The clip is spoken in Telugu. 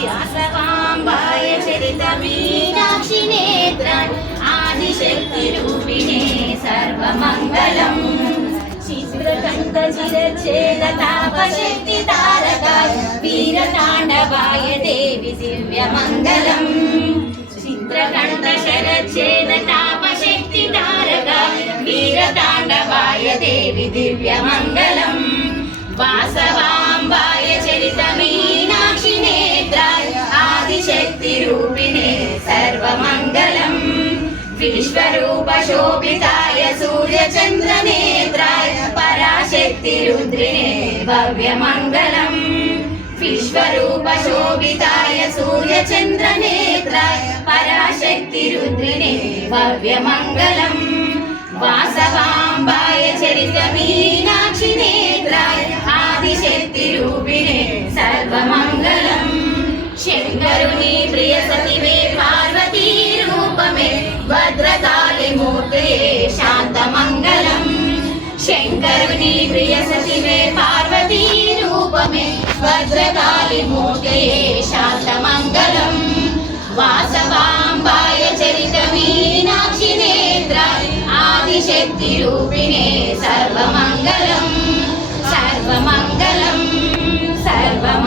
శాసవాంబాయ చరిత మీనాక్షి నేత్ర ఆదిశక్తి రూపిణే సర్వమంగళం చిత్రకంఠ చిరచేద తాపశక్తి తారకాయ వీరతాండవాయ దేవి దివ్యమంగళం చిత్రకంఠ శరచేద తాపశక్తి తారక వీరతాండవాయ దేవి దివ్యమంగళం ఆదిశక్తి రూపిణే సర్వమంగళం విశ్వరూప శోభితాయ సూర్య చంద్ర నేత్రాయ పరాశక్తి రుద్రిణే భవ్యమంగళం విశ్వరూప శంకరుని ప్రియ సతివే పార్వతీ రూపమే భద్రకాళి మూర్తే శాంతమంగళం. శంకరుని ప్రియ సతివే పార్వతీ రూపమే భద్రకాళి మూర్తే శాంతమంగళం. వాసవాంబాయ చరిత మీనాక్షి నేత్ర ఆదిశక్తి రూపిణే సర్వమంగళం. సర్వమంగళం సర్వమ